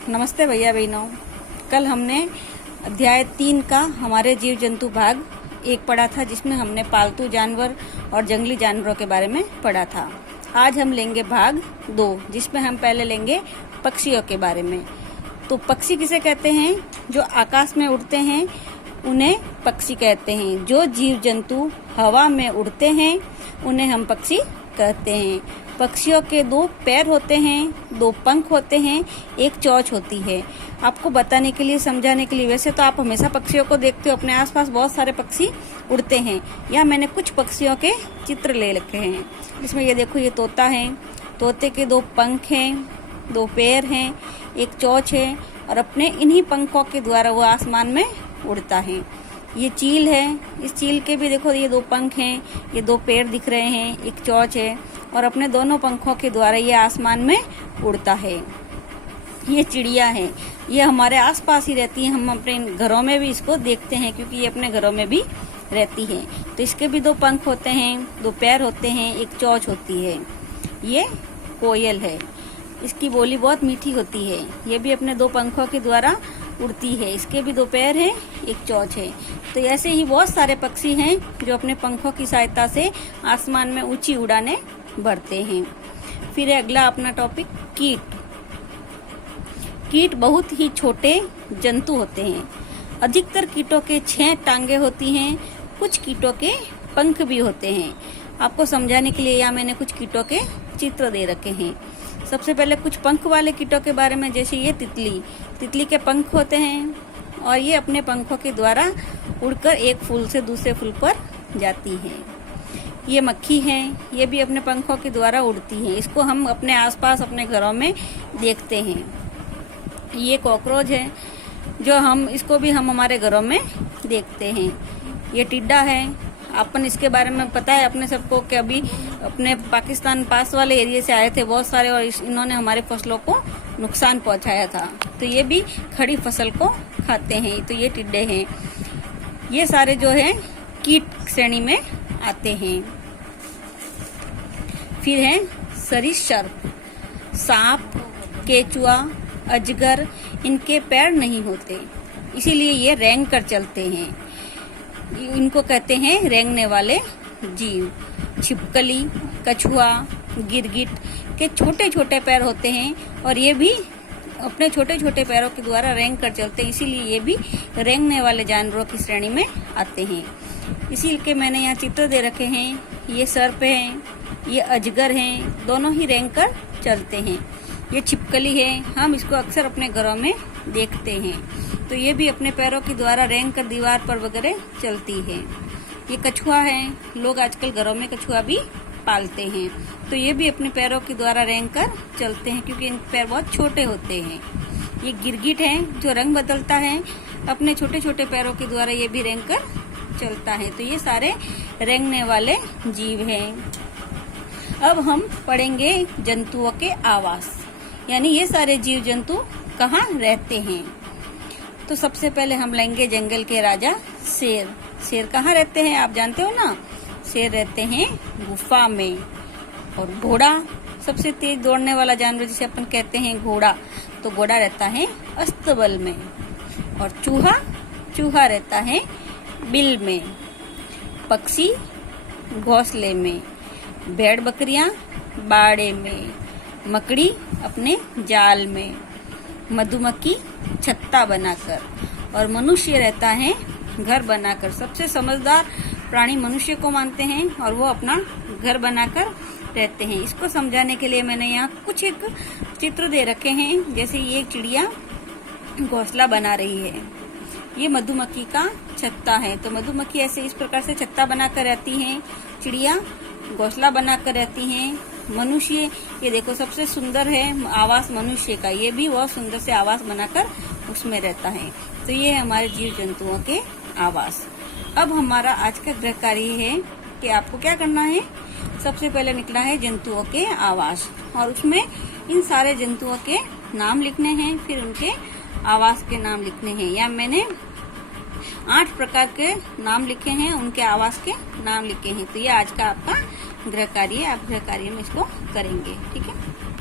नमस्ते भैया बहनों। कल हमने अध्याय 3 का हमारे जीव जंतु भाग 1 पढ़ा था, जिसमें हमने पालतू जानवर और जंगली जानवरों के बारे में पढ़ा था। आज हम लेंगे भाग 2, जिसमें हम पहले लेंगे पक्षियों के बारे में। तो पक्षी किसे कहते हैं? जो आकाश में उड़ते हैं उन्हें पक्षी कहते हैं। जो जीव जंतु हवा में उड़ते हैं उन्हें हम पक्षी कहते हैं। पक्षियों के 2 पैर होते हैं, 2 पंख होते हैं, एक चोंच होती है। आपको बताने के लिए, समझाने के लिए, वैसे तो आप हमेशा पक्षियों को देखते हो, अपने आसपास बहुत सारे पक्षी उड़ते हैं। यहाँ मैंने कुछ पक्षियों के चित्र ले रखे हैं। इसमें ये देखो, ये तोता है। तोते के 2 पंख हैं, 2 पैर हैं, एक चोंच है और अपने इन्हीं पंखों के द्वारा वो आसमान में उड़ता है। ये चील है। इस चील के भी देखो, ये 2 पंख हैं, ये 2 पैर दिख रहे हैं, एक चोंच है और अपने दोनों पंखों के द्वारा ये आसमान में उड़ता है। ये चिड़िया है। ये हमारे आसपास ही रहती है। हम अपने घरों में भी इसको देखते हैं, क्योंकि ये अपने घरों में भी रहती है। तो इसके भी 2 पंख होते हैं, 2 पैर होते हैं, एक चोंच होती है। ये कोयल है। इसकी बोली बहुत मीठी होती है। ये भी अपने 2 पंखों के द्वारा उड़ती है। इसके भी 2 पैर हैं, एक चोंच है। तो ऐसे ही बहुत सारे पक्षी हैं जो अपने पंखों की सहायता से आसमान में ऊंची उड़ानें भरते हैं। फिर अगला अपना टॉपिक कीट। कीट बहुत ही छोटे जंतु होते हैं। अधिकतर कीटों के 6 टांगे होती हैं, कुछ कीटों के पंख भी होते हैं। आपको समझाने के लिए यहाँ मैंने कुछ कीटों के चित्र दे रखे हैं। सबसे पहले कुछ पंख वाले कीटों के बारे में, जैसे ये तितली। तितली के पंख होते हैं और ये अपने पंखों के द्वारा उड़कर एक फूल से दूसरे फूल पर जाती है। ये मक्खी है। ये भी अपने पंखों के द्वारा उड़ती है। इसको हम अपने आसपास अपने घरों में देखते हैं। ये कॉकरोच है, जो इसको भी हम हमारे घरों में देखते हैं। ये टिड्डा है। अपन इसके बारे में पता है अपने सबको कि अभी अपने पाकिस्तान पास वाले एरिया से आए थे बहुत सारे, और इन्होंने हमारे फसलों को नुकसान पहुंचाया था। तो ये भी खड़ी फसल को खाते हैं। तो ये टिड्डे हैं। ये सारे जो है कीट श्रेणी में आते हैं। फिर है सरीसृप। सांप, केचुआ, अजगर, इनके पैर नहीं होते, इसीलिए ये रेंग कर चलते हैं। इनको कहते हैं रेंगने वाले जीव। छिपकली, कछुआ, गिरगिट के छोटे छोटे पैर होते हैं और ये भी अपने छोटे छोटे पैरों के द्वारा रेंग कर चलते हैं, इसीलिए ये भी रेंगने वाले जानवरों की श्रेणी में आते हैं। इसीलिए मैंने यहाँ चित्र दे रखे हैं। ये सर्प हैं, ये अजगर हैं, दोनों ही रेंग कर चलते हैं। ये छिपकली है। हम इसको अक्सर अपने घरों में देखते हैं। तो ये भी अपने पैरों के द्वारा रेंग कर दीवार पर वगैरह चलती है। ये कछुआ है। लोग आजकल घरों में कछुआ भी पालते हैं। तो ये भी अपने पैरों के द्वारा रेंग कर चलते हैं, क्योंकि इनके पैर बहुत छोटे होते हैं। ये गिरगिट है, जो रंग बदलता है। अपने छोटे छोटे पैरों के द्वारा ये भी रेंग कर चलता है। तो ये सारे रेंगने वाले जीव हैं। अब हम पढ़ेंगे जंतुओं के आवास, यानी ये सारे जीव जंतु कहाँ रहते हैं। तो सबसे पहले हम लेंगे जंगल के राजा शेर। शेर कहाँ रहते हैं आप जानते हो ना? शेर रहते हैं गुफा में। और घोड़ा, सबसे तेज दौड़ने वाला जानवर जिसे अपन कहते हैं घोड़ा, तो घोड़ा रहता है अस्तबल में। और चूहा रहता है बिल में। पक्षी घोंसले में। भेड़ बकरियां बाड़े में। मकड़ी अपने जाल में। मधुमक्खी छत्ता बनाकर। और मनुष्य रहता है घर बनाकर। सबसे समझदार प्राणी मनुष्य को मानते हैं और वो अपना घर बनाकर रहते हैं। इसको समझाने के लिए मैंने यहाँ कुछ एक चित्र दे रखे हैं। जैसे ये चिड़िया घोंसला बना रही है। ये मधुमक्खी का छत्ता है। तो मधुमक्खी ऐसे इस प्रकार से छत्ता बनाकर रहती है। चिड़िया घोंसला बनाकर रहती हैं। मनुष्य, ये देखो सबसे सुंदर है आवास मनुष्य का। ये भी बहुत सुंदर से आवास बनाकर उसमें रहता है। तो ये है हमारे जीव जंतुओं के आवास। अब हमारा आज का गृह कार्य है कि आपको क्या करना है। सबसे पहले निकला है जंतुओं के आवास, और उसमें इन सारे जंतुओं के नाम लिखने हैं, फिर उनके आवास के नाम लिखने हैं। या मैंने 8 प्रकार के नाम लिखे हैं, उनके आवास के नाम लिखे हैं। तो ये आज का आपका गृह कार्य, आप गृह कार्य में इसको करेंगे। ठीक है।